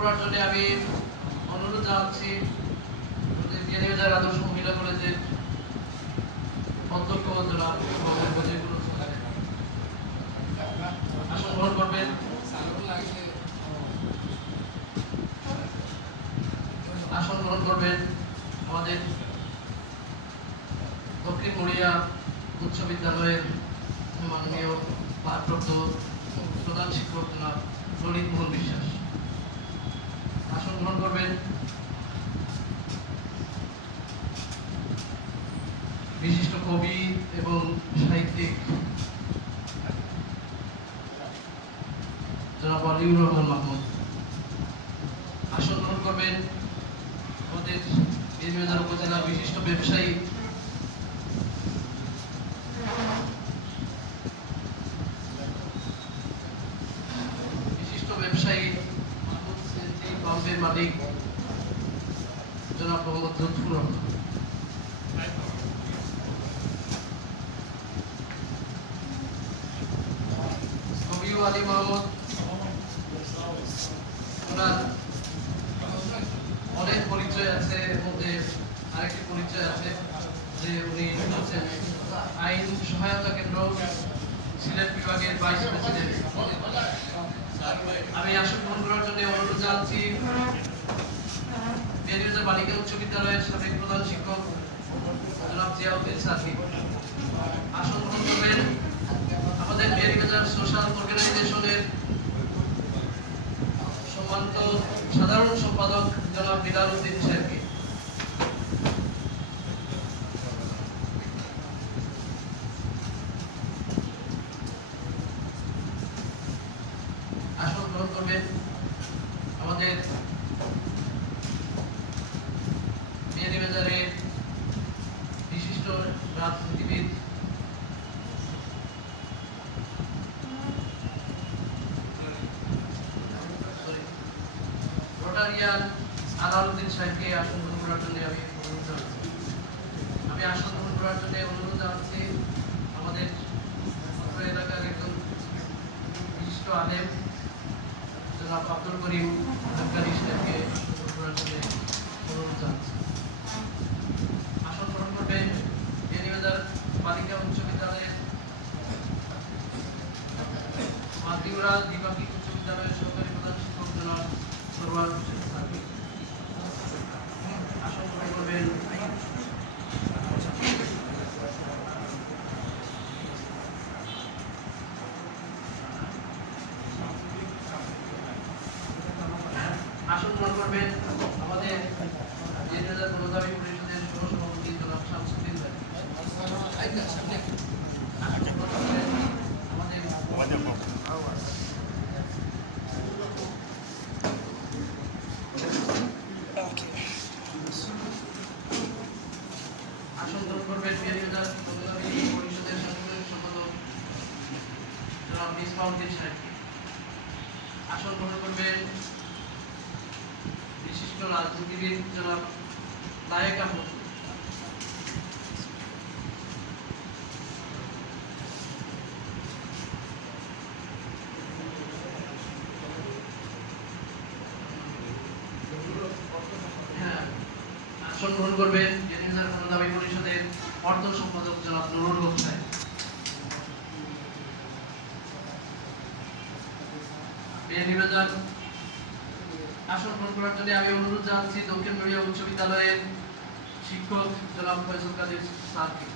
করার জন্য আমি অনুরোধ জানাচ্ছি বিয়ানীবাজার আদর্শ মহিলা কলেজের অধ্যক্ষ জনাব আসন গ্রহণ করবেন। আসন গ্রহণ করবেন আমাদের দক্ষিণ মুড়িয়া উচ্চ বিদ্যালয়ের মাননীয় ভারপ্রাপ্ত প্রধান শিক্ষক জনাব ললিত মোহন বিশ্বাস। আসন গ্রহণ করবেন বিশিষ্ট কবি এবং সাহিত্যিক জনাব আলিউর রহমান মাহমুদ। আসন গ্রহণ করবেন আমাদের বিয়ানীবাজার উপজেলার বিশিষ্ট ব্যবসায়ী মাহমুদ সিএনজি পাম্পের মালিক জনাব মোহাম্মদ লুৎফুর রহমান। কবি আলী মোহাম্মদ, ওনার অনেক পরিচয় আছে, এর মধ্যে আরেকটি পরিচয় আছে যে উনি হচ্ছেন আইন সহায়তা কেন্দ্র সিলেট বিভাগের ভাইস প্রেসিডেন্ট। আমি আসন গ্রহণ করার জন্য অনুরোধ জানাচ্ছি বিয়ানীবাজার বালিকা উচ্চ বিদ্যালয়ের সাবেক প্রধান শিক্ষক জনাব জিয়াউদ্দিন সাকি। আসন গ্রহণ করবেন আমাদের বিয়ানীবাজার সোশ্যাল অর্গানাইজেশনের সম্মানিত সাধারণ সম্পাদক জনাব বিলাল উদ্দিন সাহেবকে। আসন গ্রহণ করবেন আমাদের বিয়ানীবাজারের বিশিষ্ট রাজনীতিবিদ রোটারিয়ান আলাউদ্দিন সাহেবকে আসন গ্রহণ করার জন্য আমি অনুরোধ জানাচ্ছি। আমি আসন গ্রহণ করার জন্য অনুরোধ জানাচ্ছি আমাদের এলাকার একজন বিশিষ্ট আলেম জনাব আব্দুল করিম আফগানি সাহেবকে গ্রহণ করার জন্য অনুরোধ জানাচ্ছি। আসন গ্রহণ করবেন বিয়ানীবাজার বালিকা উচ্চ বিদ্যালয়ের মাদিউরা দ্বিপাক্ষিক উচ্চ বিদ্যালয়ের সহকারী প্রধান শিক্ষক জনাব সরওয়ার হোসেন সাকি। আসন গ্রহণ করবেন আসন গ্রহণ করবেন আমাদের বিয়ানীবাজার গণদাবী পরিষদের সহসভাপতি জনাব শামসুদ্দিন ভাই। আসন গ্রহণ করবেন বিয়ানীবাজার গণদাবী পরিষদের সাংগঠনিক সম্পাদক জনাব মিসবাউদ্দিন সাহেবকে। আসন গ্রহণ করবেন বিশিষ্ট রাজনীতিবিদ জনাব নায়েক আহমদ। আসন গ্রহণ করবেন বিয়ানীবাজার গণদাবী পরিষদের অর্থ সম্পাদক জনাব নুরুল হক সাহেব। বিয়ানীবাজার আসন গ্রহণ করার জন্য আমি অনুরোধ জানাচ্ছি দক্ষিণ মুড়িয়া উচ্চ বিদ্যালয়ের শিক্ষক জনাব ফয়জুল কাদের স্যারকে।